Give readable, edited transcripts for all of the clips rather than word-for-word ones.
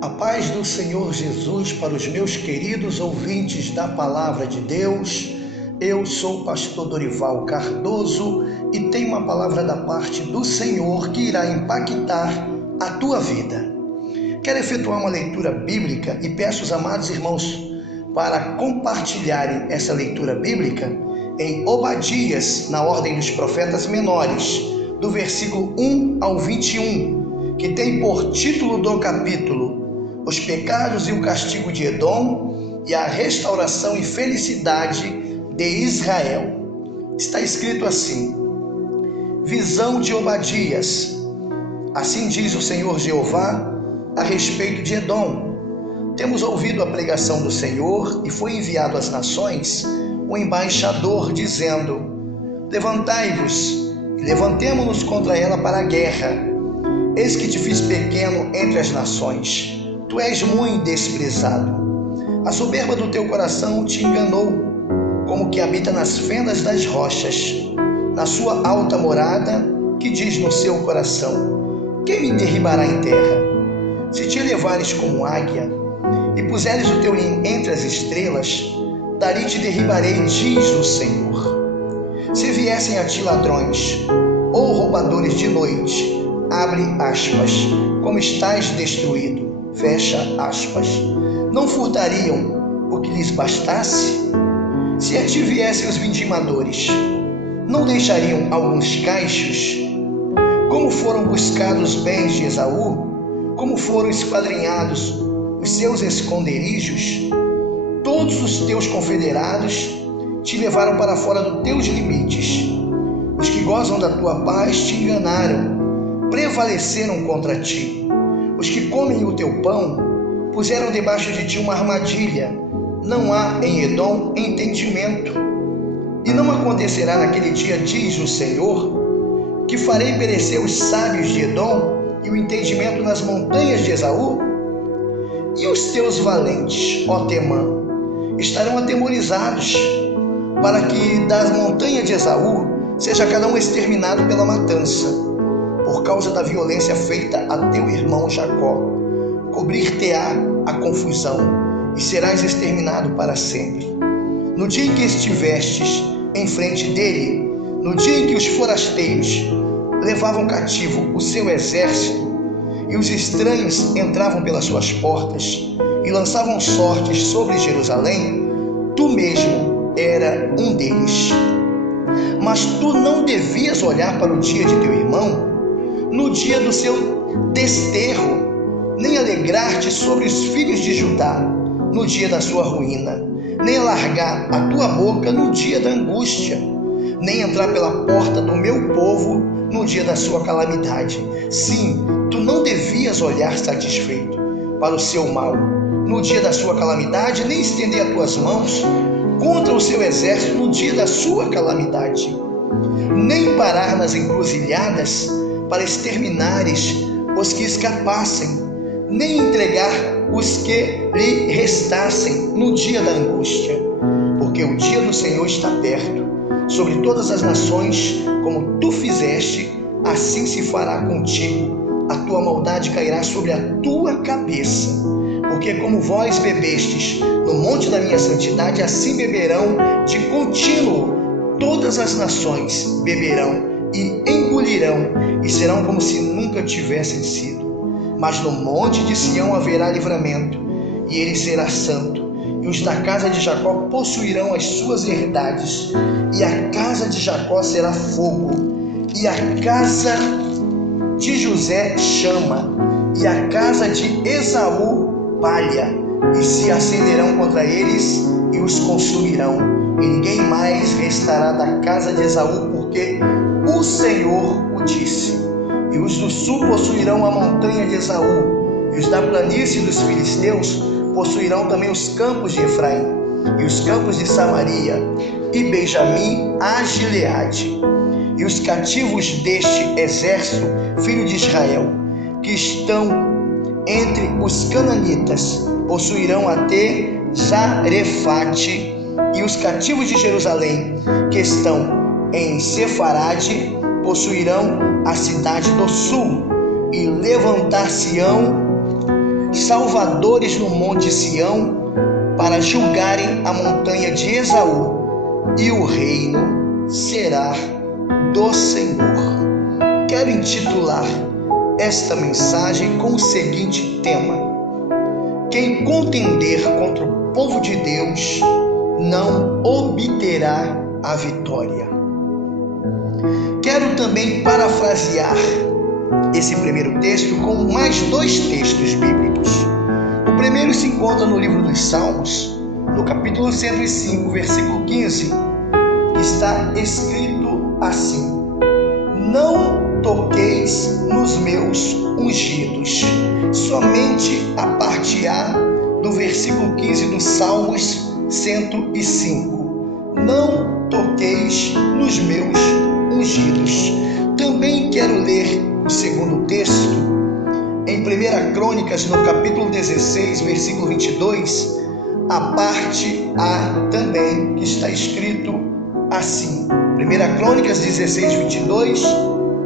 A paz do Senhor Jesus para os meus queridos ouvintes da Palavra de Deus. Eu sou o pastor Dorival Cardoso e tenho uma palavra da parte do Senhor que irá impactar a tua vida. Quero efetuar uma leitura bíblica e peço aos amados irmãos para compartilharem essa leitura bíblica em Obadias, na ordem dos profetas menores, do versículo 1 ao 21, que tem por título do capítulo os pecados e o castigo de Edom e a restauração e felicidade de Israel. Está escrito assim: visão de Obadias. Assim diz o Senhor Jeová a respeito de Edom. Temos ouvido a pregação do Senhor e foi enviado às nações o embaixador dizendo: levantai-vos e levantemo-nos contra ela para a guerra. Eis que te fiz pequeno entre as nações. Tu és muito desprezado. A soberba do teu coração te enganou, como que habita nas fendas das rochas, na sua alta morada, que diz no seu coração: quem me derribará em terra? Se te elevares como águia e puseres o teu ninho entre as estrelas, dali te derribarei, diz o Senhor. Se viessem a ti ladrões ou roubadores de noite, abre aspas, como estás destruído, fecha aspas, não furtariam o que lhes bastasse? Se a ti viessem os vindimadores, não deixariam alguns caixos? Como foram buscados os bens de Esaú? Como foram esquadrinhados os seus esconderijos? Todos os teus confederados te levaram para fora dos teus limites. Os que gozam da tua paz te enganaram, prevaleceram contra ti. Os que comem o teu pão puseram debaixo de ti uma armadilha. Não há em Edom entendimento. E não acontecerá naquele dia, diz o Senhor, que farei perecer os sábios de Edom e o entendimento nas montanhas de Esaú? E os teus valentes, ó Temã, estarão atemorizados, para que das montanhas de Esaú seja cada um exterminado pela matança. Por causa da violência feita a teu irmão Jacó, cobrir-te-á a confusão, e serás exterminado para sempre. No dia em que estivestes em frente dele, no dia em que os forasteiros levavam cativo o seu exército, e os estranhos entravam pelas suas portas, e lançavam sortes sobre Jerusalém, tu mesmo era um deles. Mas tu não devias olhar para o dia de teu irmão, no dia do seu desterro, nem alegrar-te sobre os filhos de Judá no dia da sua ruína, nem alargar a tua boca no dia da angústia, nem entrar pela porta do meu povo no dia da sua calamidade. Sim, tu não devias olhar satisfeito para o seu mal no dia da sua calamidade, nem estender as tuas mãos contra o seu exército no dia da sua calamidade, nem parar nas encruzilhadas para exterminares os que escapassem, nem entregar os que lhe restassem no dia da angústia, porque o dia do Senhor está perto. Sobre todas as nações, como tu fizeste, assim se fará contigo. A tua maldade cairá sobre a tua cabeça, porque como vós bebestes no monte da minha santidade, assim beberão de contínuo todas as nações, beberão e engolirão, e serão como se nunca tivessem sido. Mas no monte de Sião haverá livramento, e ele será santo, e os da casa de Jacó possuirão as suas herdades, e a casa de Jacó será fogo, e a casa de José chama, e a casa de Esaú palha, e se acenderão contra eles e os consumirão, e ninguém mais restará da casa de Esaú, porque o Senhor o disse. E os do sul possuirão a montanha de Esaú, e os da planície dos filisteus possuirão também os campos de Efraim, e os campos de Samaria, e Benjamim a Gileade. E os cativos deste exército, filho de Israel, que estão entre os cananitas, possuirão até Zarefate, e os cativos de Jerusalém, que estão em Sefarade, possuirão a cidade do sul, e levantar-se-ão salvadores no monte Sião, para julgarem a montanha de Esaú, e o reino será do Senhor. Quero intitular esta mensagem com o seguinte tema: quem contender contra o povo de Deus não obterá a vitória. Quero também parafrasear esse primeiro texto com mais dois textos bíblicos. O primeiro se encontra no livro dos Salmos, no capítulo 105, versículo 15, que está escrito assim: não toqueis nos meus ungidos. Somente a parte A do versículo 15 do Salmos 105. Não toqueis nos meus ungidos. Também quero ler o segundo texto em 1 Crônicas, no capítulo 16, versículo 22, a parte A também, que está escrito assim. 1 Crônicas 16, 22,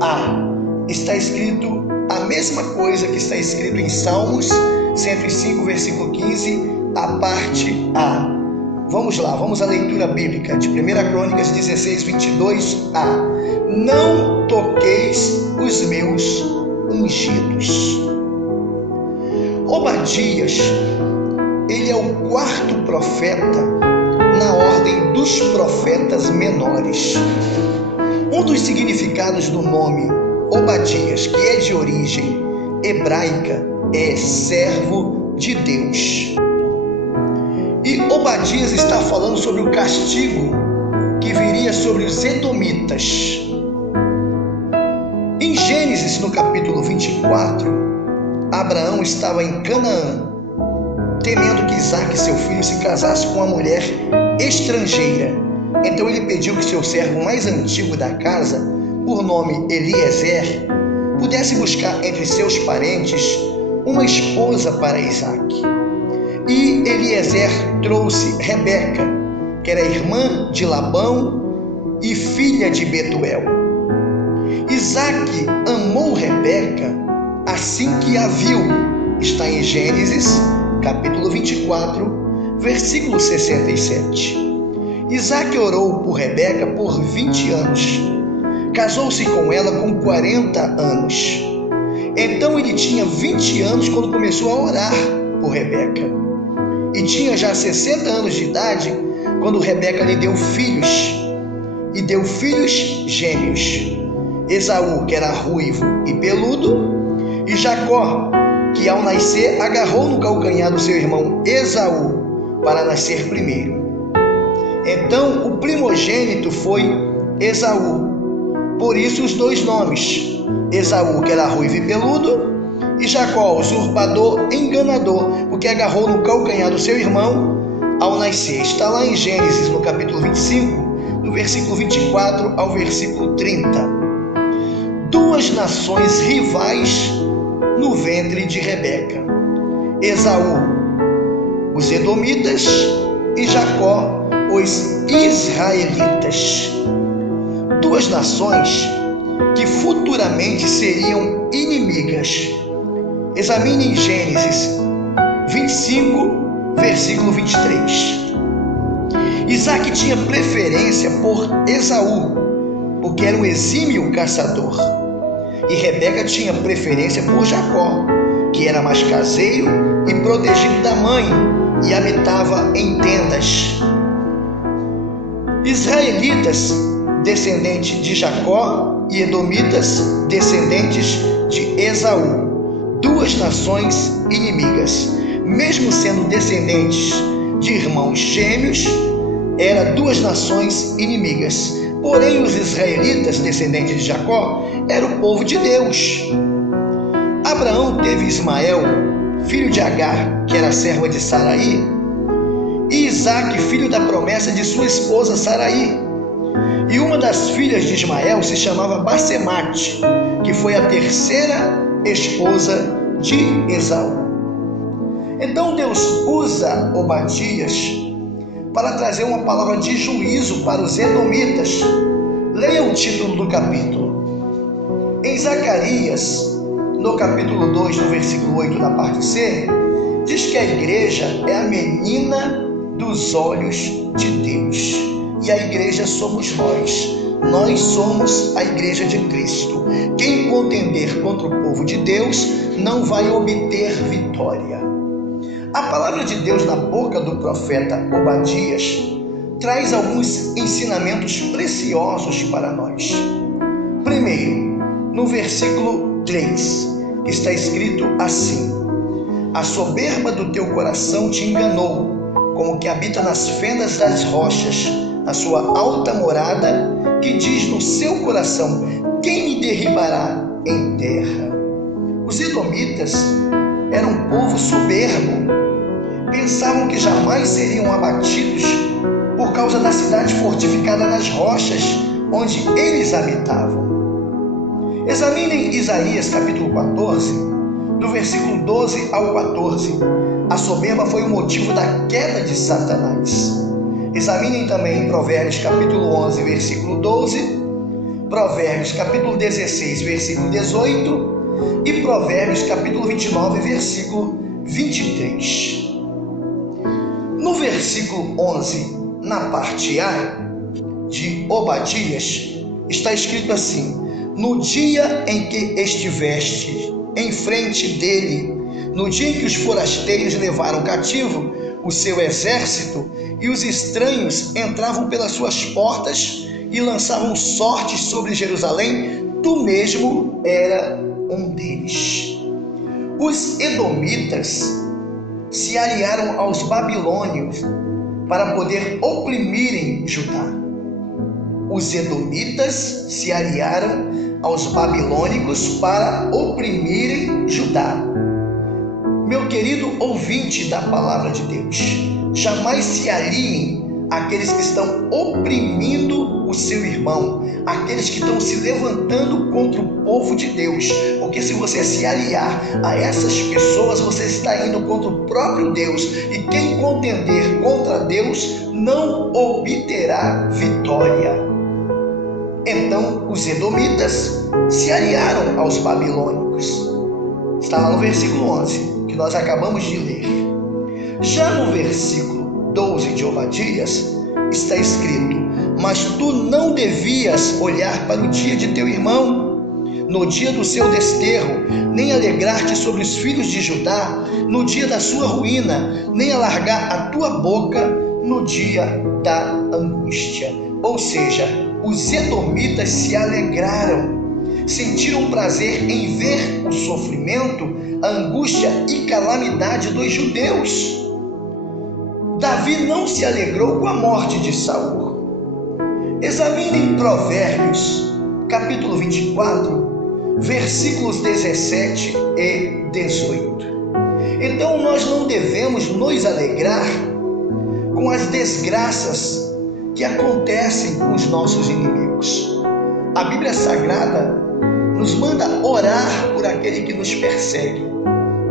A. Está escrito a mesma coisa que está escrito em Salmos 105, versículo 15, a parte A. Vamos lá, vamos à leitura bíblica de 1 Crônicas 16, 22, A. Não toqueis os meus ungidos. Obadias, ele é o quarto profeta na ordem dos profetas menores. Um dos significados do nome Obadias, que é de origem hebraica, é servo de Deus. E Obadias está falando sobre o castigo que viria sobre os edomitas. Em Gênesis, no capítulo 24, Abraão estava em Canaã, temendo que Isaque, seu filho, se casasse com uma mulher estrangeira. Então ele pediu que seu servo mais antigo da casa, por nome Eliezer, pudesse buscar entre seus parentes uma esposa para Isaque. E Eliezer trouxe Rebeca, que era irmã de Labão e filha de Betuel. Isaque amou Rebeca assim que a viu. Está em Gênesis, capítulo 24, versículo 67. Isaque orou por Rebeca por 20 anos. Casou-se com ela com 40 anos. Então ele tinha 20 anos quando começou a orar por Rebeca. E tinha já 60 anos de idade quando Rebeca lhe deu filhos. E deu filhos gêmeos: Esaú, que era ruivo e peludo, e Jacó, que ao nascer agarrou no calcanhar do seu irmão Esaú para nascer primeiro. Então o primogênito foi Esaú. Por isso os dois nomes: Esaú, que era ruivo e peludo, e Jacó, usurpador, enganador, porque agarrou no calcanhar do seu irmão ao nascer. Está lá em Gênesis, no capítulo 25, do versículo 24 ao versículo 30. Duas nações rivais no ventre de Rebeca: Esaú, os edomitas, e Jacó, os israelitas. Duas nações que futuramente seriam inimigas. Examine em Gênesis 25, versículo 23. Isaque tinha preferência por Esaú, porque era um exímio caçador. E Rebeca tinha preferência por Jacó, que era mais caseiro e protegido da mãe, e habitava em tendas. Israelitas, descendente de Jacó, e edomitas, descendentes de Esaú. Duas nações inimigas. Mesmo sendo descendentes de irmãos gêmeos, eram duas nações inimigas. Porém, os israelitas, descendentes de Jacó, eram o povo de Deus. Abraão teve Ismael, filho de Agar, que era serva de Saraí, e Isaque, filho da promessa de sua esposa Saraí. E uma das filhas de Ismael se chamava Basemate, que foi a terceira esposa de Esaú. Então Deus usa Obadias para trazer uma palavra de juízo para os edomitas. Leia o título do capítulo. Em Zacarias, no capítulo 2, no versículo 8, na parte C, diz que a igreja é a menina dos olhos de Deus. E a igreja somos nós. Nós somos a igreja de Cristo. Quem contender contra o povo de Deus não vai obter vitória. A palavra de Deus na boca do profeta Obadias traz alguns ensinamentos preciosos para nós. Primeiro, no versículo 3, está escrito assim: a soberba do teu coração te enganou, como que habita nas fendas das rochas, na sua alta morada, que diz no seu coração: quem me derribará em terra? Os edomitas eram um povo soberbo, pensavam que jamais seriam abatidos por causa da cidade fortificada nas rochas onde eles habitavam. Examinem Isaías capítulo 14, do versículo 12 ao 14. A soberba foi o motivo da queda de Satanás. Examinem também Provérbios capítulo 11, versículo 12, Provérbios capítulo 16, versículo 18 e Provérbios capítulo 29, versículo 23. No versículo 11, na parte A de Obadias, está escrito assim: no dia em que estiveste em frente dele, no dia em que os forasteiros levaram cativo o seu exército e os estranhos entravam pelas suas portas e lançavam sortes sobre Jerusalém, tu mesmo era um deles. Os edomitas se aliaram aos babilônios para poder oprimirem Judá. Os edomitas se aliaram aos babilônicos para oprimirem Judá. Meu querido ouvinte da palavra de Deus, jamais se aliem àqueles que estão oprimindo o seu irmão, aqueles que estão se levantando contra o povo de Deus, porque se você se aliar a essas pessoas, você está indo contra o próprio Deus, e quem contender contra Deus não obterá vitória. Então os edomitas se aliaram aos babilônicos. Está lá no versículo 11, que nós acabamos de ler. Já no versículo 12 de Obadias, está escrito: mas tu não devias olhar para o dia de teu irmão, no dia do seu desterro, nem alegrar-te sobre os filhos de Judá, no dia da sua ruína, nem alargar a tua boca no dia da angústia. Ou seja, os edomitas se alegraram, sentiram prazer em ver o sofrimento, a angústia e calamidade dos judeus. Davi não se alegrou com a morte de Saul. Examinem Provérbios, capítulo 24, versículos 17 e 18. Então nós não devemos nos alegrar com as desgraças que acontecem com os nossos inimigos. A Bíblia Sagrada nos manda orar por aquele que nos persegue,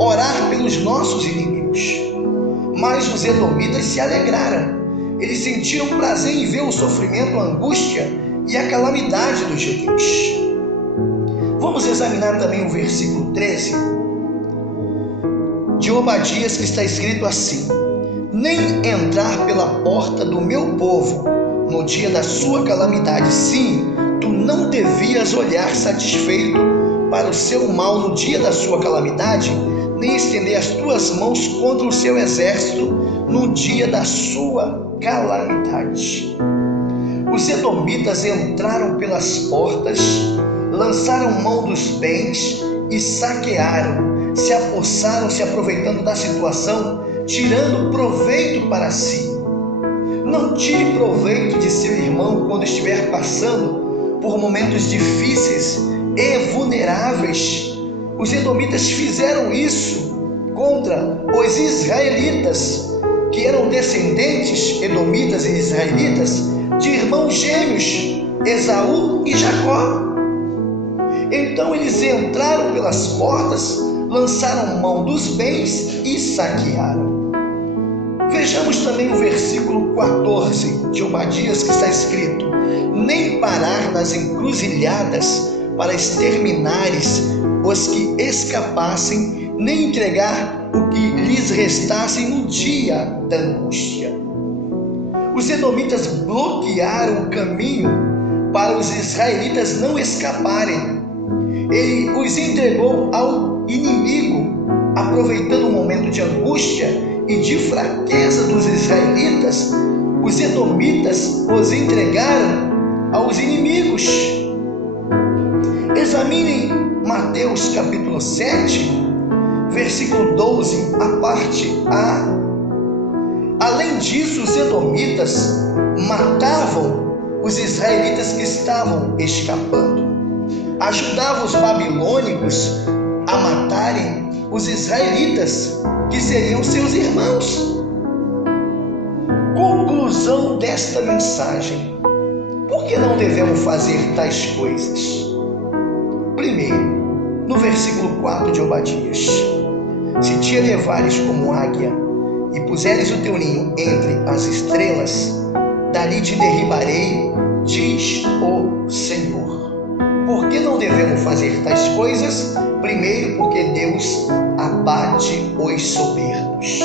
orar pelos nossos inimigos. Mas os edomitas se alegraram, eles sentiram prazer em ver o sofrimento, a angústia e a calamidade dos judeus. Vamos examinar também o versículo 13 de Obadias, que está escrito assim: nem entrar pela porta do meu povo no dia da sua calamidade. Sim, tu não devias olhar satisfeito para o seu mal no dia da sua calamidade, nem estender as tuas mãos contra o seu exército no dia da sua calamidade. Os edomitas entraram pelas portas, lançaram mão dos bens e saquearam, se apossaram, se aproveitando da situação, tirando proveito para si. Não tire proveito de seu irmão quando estiver passando por momentos difíceis e vulneráveis. Os edomitas fizeram isso contra os israelitas, que eram descendentes, edomitas e israelitas, de irmãos gêmeos, Esaú e Jacó. Então eles entraram pelas portas, lançaram mão dos bens e saquearam. Vejamos também o versículo 14 de Obadias, que está escrito: nem parar nas encruzilhadas para exterminares os que escapassem, nem entregar o que lhes restasse no dia da angústia. Os edomitas bloquearam o caminho para os israelitas não escaparem. Ele os entregou ao inimigo, aproveitando o momento de angústia e de fraqueza dos israelitas. Os edomitas os entregaram aos inimigos. Examinem Mateus capítulo 7, versículo 12, a parte A. Além disso, os edomitas matavam os israelitas que estavam escapando. Ajudavam os babilônicos a matarem os israelitas, que seriam seus irmãos. Conclusão desta mensagem: por que não devemos fazer tais coisas? Primeiro, no versículo 4 de Obadias: se te elevares como águia e puseres o teu ninho entre as estrelas, dali te derribarei, diz o Senhor. Por que não devemos fazer tais coisas? Primeiro, porque Deus abate os soberbos.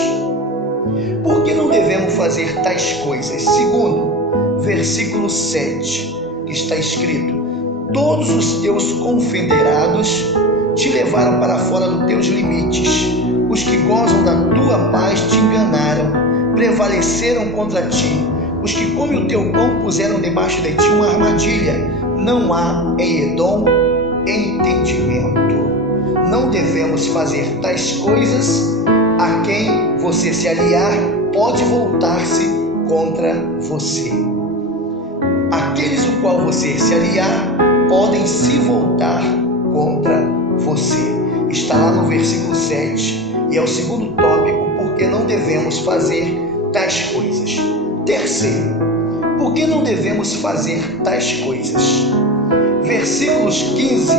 Por que não devemos fazer tais coisas? Segundo, versículo 7, que está escrito: todos os teus confederados te levaram para fora dos teus limites. Os que gozam da tua paz te enganaram, prevaleceram contra ti. Os que comem o teu pão puseram debaixo de ti uma armadilha. Não há em Edom entendimento. Não devemos fazer tais coisas. A quem você se aliar pode voltar-se contra você. Aqueles o qual você se aliar podem se voltar contra você. Está lá no versículo 7 e é o segundo tópico: por que não devemos fazer tais coisas. Terceiro, por que não devemos fazer tais coisas? Versículos 15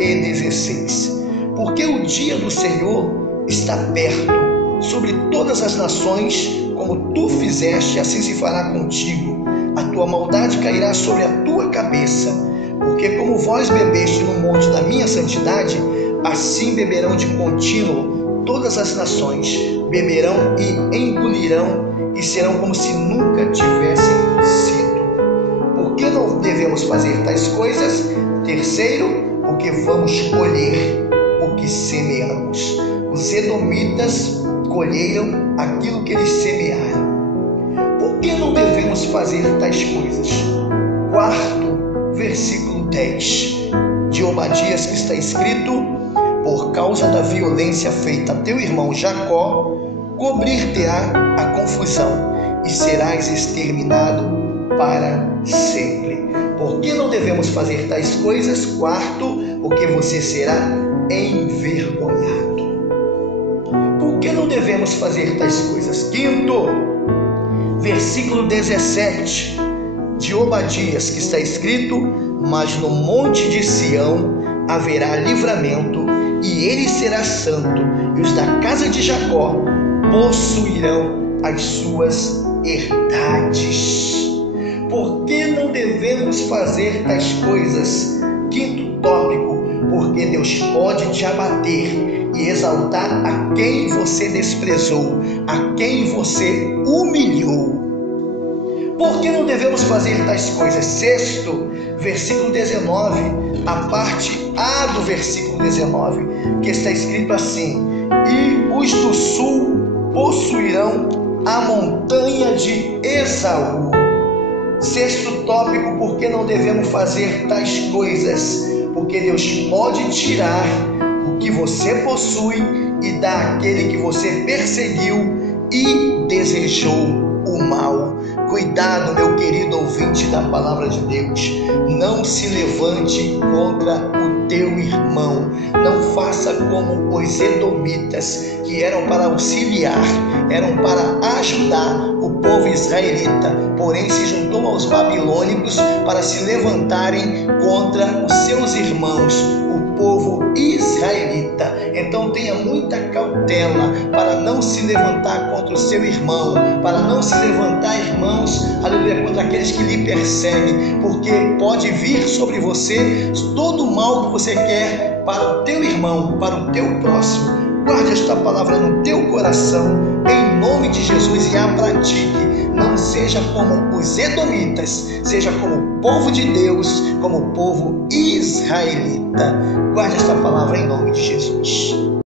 e 16. Porque o dia do Senhor está perto sobre todas as nações, como tu fizeste, assim se fará contigo. A tua maldade cairá sobre a tua cabeça. Porque como vós bebeste no monte da minha santidade, assim beberão de contínuo todas as nações, beberão e engolirão, e serão como se nunca tivessem sido. Por que não devemos fazer tais coisas? Terceiro, porque vamos colher o que semeamos. Os edomitas colheram aquilo que eles semearam. Por que não devemos fazer tais coisas? Quarto, versículo 10 de Obadias, que está escrito: por causa da violência feita a teu irmão Jacó, cobrir-te-á a confusão e serás exterminado para sempre. Por que não devemos fazer tais coisas? Quarto, porque você será envergonhado. Por que não devemos fazer tais coisas? Quinto, versículo 17 de Obadias, que está escrito: mas no monte de Sião haverá livramento, e ele será santo, e os da casa de Jacó possuirão as suas herdades. Por que não devemos fazer tais coisas? Quinto tópico: porque Deus pode te abater e exaltar a quem você desprezou, a quem você humilhou. Por que não devemos fazer tais coisas? Sexto, versículo 19, a parte A do versículo 19, que está escrito assim: e os do sul possuirão a montanha de Esaú. Sexto tópico: por que não devemos fazer tais coisas? Porque Deus pode tirar o que você possui e dar àquele que você perseguiu e desejou o mal. Cuidado, meu querido ouvinte da palavra de Deus. Não se levante contra o teu irmão. Não faça como os edomitas, que eram para auxiliar, eram para ajudar o povo israelita, porém se juntou aos babilônicos para se levantarem contra os seus irmãos, o povo israelita. Então tenha muita cautela para não se levantar contra o seu irmão, para não se levantar, irmãos, aleluia, contra aqueles que lhe perseguem, porque pode vir sobre você todo o mal que você quer para o teu irmão, para o teu próximo. Guarde esta palavra no teu coração, em nome de Jesus, e a pratique. Não seja como os edomitas, seja como o povo de Deus, como o povo israelita. Guarde esta palavra em nome de Jesus.